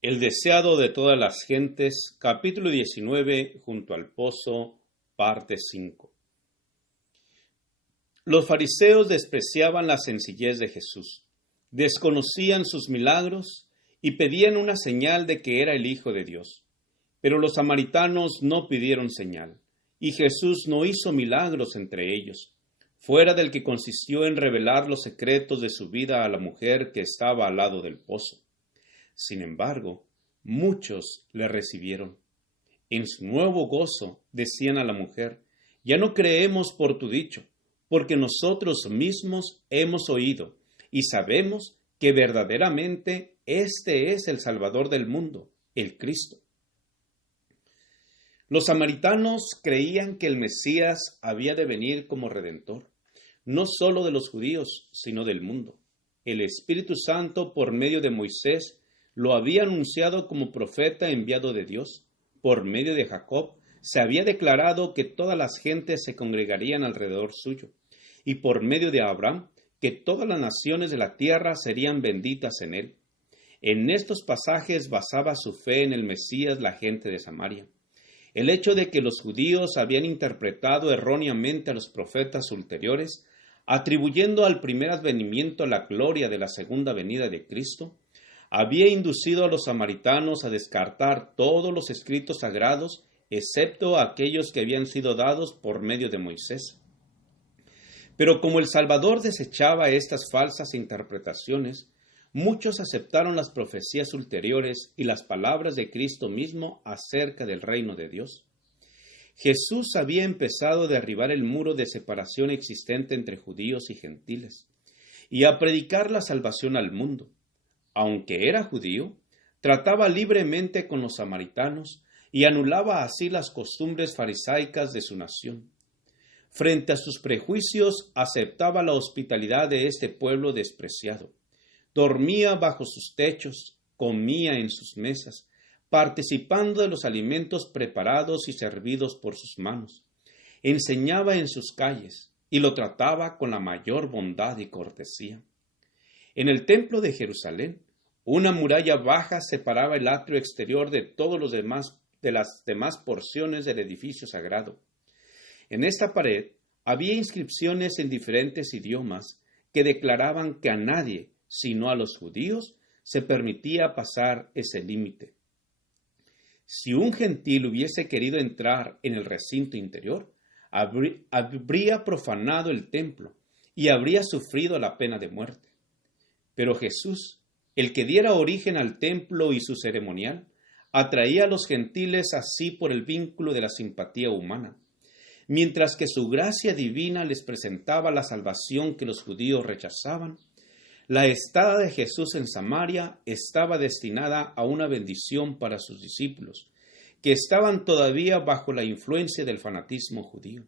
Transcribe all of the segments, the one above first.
El deseado de todas las gentes, capítulo 19, junto al pozo, parte 5. Los fariseos despreciaban la sencillez de Jesús, desconocían sus milagros y pedían una señal de que era el Hijo de Dios. Pero los samaritanos no pidieron señal, y Jesús no hizo milagros entre ellos, fuera del que consistió en revelar los secretos de su vida a la mujer que estaba al lado del pozo. Sin embargo, muchos le recibieron. En su nuevo gozo decían a la mujer: ya no creemos por tu dicho, porque nosotros mismos hemos oído y sabemos que verdaderamente este es el Salvador del mundo, el Cristo. Los samaritanos creían que el Mesías había de venir como Redentor, no solo de los judíos, sino del mundo. El Espíritu Santo, por medio de Moisés, lo había anunciado como profeta enviado de Dios. Por medio de Jacob se había declarado que todas las gentes se congregarían alrededor suyo, y por medio de Abraham, que todas las naciones de la tierra serían benditas en él. En estos pasajes basaba su fe en el Mesías la gente de Samaria. El hecho de que los judíos habían interpretado erróneamente a los profetas ulteriores, atribuyendo al primer advenimiento la gloria de la segunda venida de Cristo, había inducido a los samaritanos a descartar todos los escritos sagrados, excepto aquellos que habían sido dados por medio de Moisés. Pero como el Salvador desechaba estas falsas interpretaciones, muchos aceptaron las profecías ulteriores y las palabras de Cristo mismo acerca del reino de Dios. Jesús había empezado a derribar el muro de separación existente entre judíos y gentiles, y a predicar la salvación al mundo. Aunque era judío, trataba libremente con los samaritanos y anulaba así las costumbres farisaicas de su nación. Frente a sus prejuicios, aceptaba la hospitalidad de este pueblo despreciado. Dormía bajo sus techos, comía en sus mesas, participando de los alimentos preparados y servidos por sus manos. Enseñaba en sus calles y lo trataba con la mayor bondad y cortesía. En el templo de Jerusalén, una muralla baja separaba el atrio exterior de las demás porciones del edificio sagrado. En esta pared había inscripciones en diferentes idiomas que declaraban que a nadie, sino a los judíos, se permitía pasar ese límite. Si un gentil hubiese querido entrar en el recinto interior, habría profanado el templo y habría sufrido la pena de muerte. Pero Jesús, el que diera origen al templo y su ceremonial, atraía a los gentiles así por el vínculo de la simpatía humana, mientras que su gracia divina les presentaba la salvación que los judíos rechazaban. La estada de Jesús en Samaria estaba destinada a una bendición para sus discípulos, que estaban todavía bajo la influencia del fanatismo judío.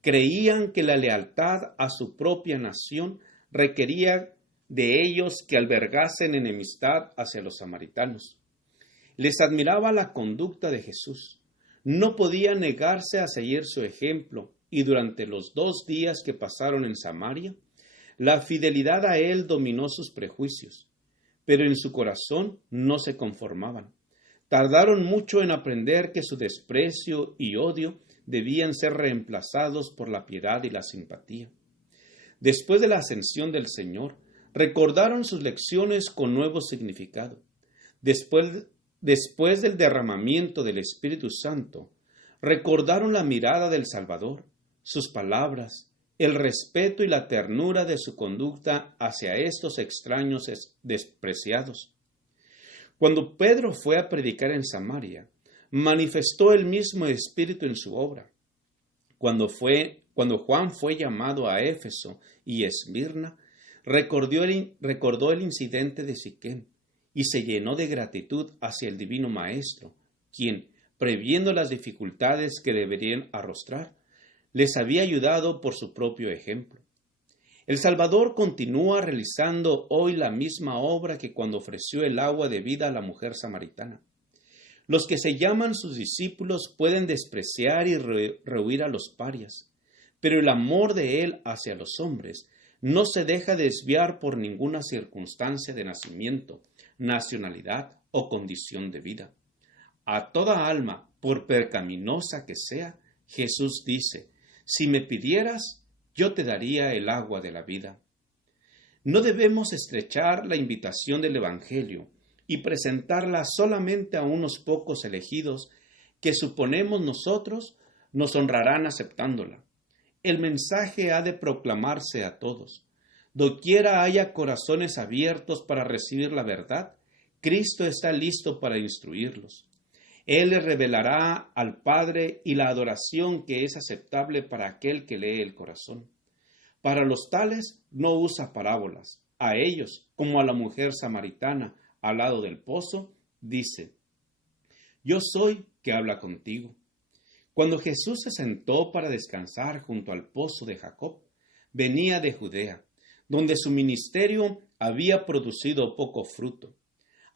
Creían que la lealtad a su propia nación requería de ellos que albergasen enemistad hacia los samaritanos. Les admiraba la conducta de Jesús. No podía negarse a seguir su ejemplo, y durante los 2 días que pasaron en Samaria, la fidelidad a él dominó sus prejuicios, pero en su corazón no se conformaban. Tardaron mucho en aprender que su desprecio y odio debían ser reemplazados por la piedad y la simpatía. Después de la ascensión del Señor, recordaron sus lecciones con nuevo significado. Después del derramamiento del Espíritu Santo, recordaron la mirada del Salvador, sus palabras, el respeto y la ternura de su conducta hacia estos extraños despreciados. Cuando Pedro fue a predicar en Samaria, manifestó el mismo espíritu en su obra. Cuando Juan fue llamado a Éfeso y Esmirna, recordó el incidente de Siquem y se llenó de gratitud hacia el divino Maestro, quien, previendo las dificultades que deberían arrostrar, les había ayudado por su propio ejemplo. El Salvador continúa realizando hoy la misma obra que cuando ofreció el agua de vida a la mujer samaritana. Los que se llaman sus discípulos pueden despreciar y rehuir a los parias, pero el amor de Él hacia los hombres no se deja desviar por ninguna circunstancia de nacimiento, nacionalidad o condición de vida. A toda alma, por pecaminosa que sea, Jesús dice, si me pidieras, yo te daría el agua de la vida. No debemos estrechar la invitación del Evangelio y presentarla solamente a unos pocos elegidos que suponemos nosotros nos honrarán aceptándola. El mensaje ha de proclamarse a todos. Doquiera haya corazones abiertos para recibir la verdad, Cristo está listo para instruirlos. Él les revelará al Padre y la adoración que es aceptable para aquel que lee el corazón. Para los tales no usa parábolas. A ellos, como a la mujer samaritana al lado del pozo, dice, yo soy que habla contigo. Cuando Jesús se sentó para descansar junto al pozo de Jacob, venía de Judea, donde su ministerio había producido poco fruto.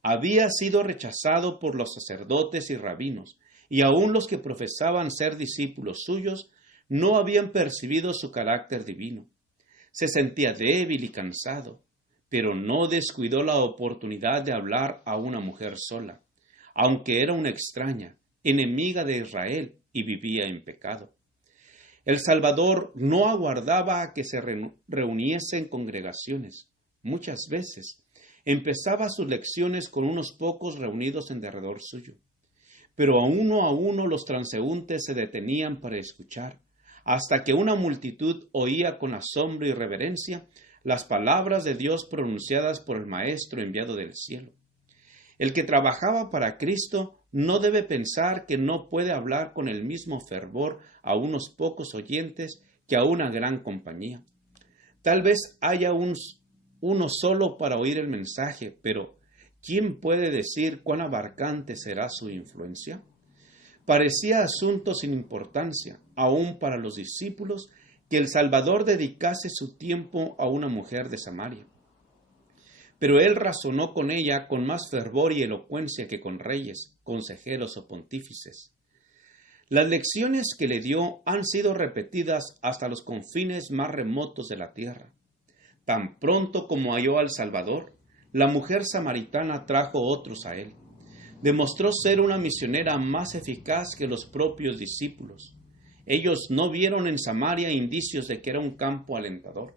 Había sido rechazado por los sacerdotes y rabinos, y aun los que profesaban ser discípulos suyos no habían percibido su carácter divino. Se sentía débil y cansado, pero no descuidó la oportunidad de hablar a una mujer sola, aunque era una extraña, enemiga de Israel y vivía en pecado. El Salvador no aguardaba a que se reuniesen congregaciones. Muchas veces empezaba sus lecciones con unos pocos reunidos en derredor suyo, pero a uno los transeúntes se detenían para escuchar, hasta que una multitud oía con asombro y reverencia las palabras de Dios pronunciadas por el Maestro enviado del cielo. El que trabajaba para Cristo no debe pensar que no puede hablar con el mismo fervor a unos pocos oyentes que a una gran compañía. Tal vez haya uno solo para oír el mensaje, pero ¿quién puede decir cuán abarcante será su influencia? Parecía asunto sin importancia, aún para los discípulos, que el Salvador dedicase su tiempo a una mujer de Samaria. Pero él razonó con ella con más fervor y elocuencia que con reyes, consejeros o pontífices. Las lecciones que le dio han sido repetidas hasta los confines más remotos de la tierra. Tan pronto como halló al Salvador, la mujer samaritana trajo otros a él. Demostró ser una misionera más eficaz que los propios discípulos. Ellos no vieron en Samaria indicios de que era un campo alentador.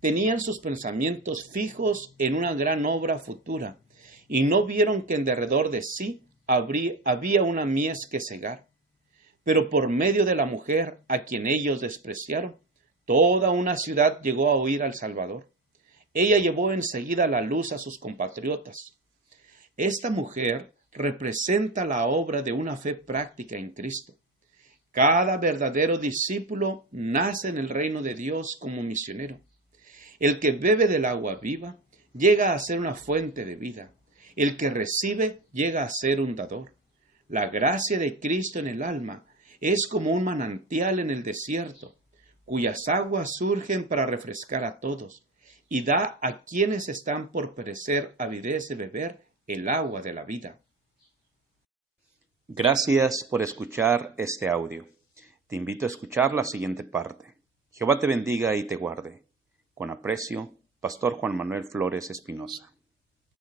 Tenían sus pensamientos fijos en una gran obra futura y no vieron que en derredor de sí había una mies que cegar. Pero por medio de la mujer a quien ellos despreciaron, toda una ciudad llegó a oír al Salvador. Ella llevó enseguida la luz a sus compatriotas. Esta mujer representa la obra de una fe práctica en Cristo. Cada verdadero discípulo nace en el reino de Dios como misionero. El que bebe del agua viva llega a ser una fuente de vida. El que recibe llega a ser un dador. La gracia de Cristo en el alma es como un manantial en el desierto, cuyas aguas surgen para refrescar a todos, y da a quienes están por perecer avidez de beber el agua de la vida. Gracias por escuchar este audio. Te invito a escuchar la siguiente parte. Jehová te bendiga y te guarde. Con aprecio, Pastor Juan Manuel Flores Espinosa.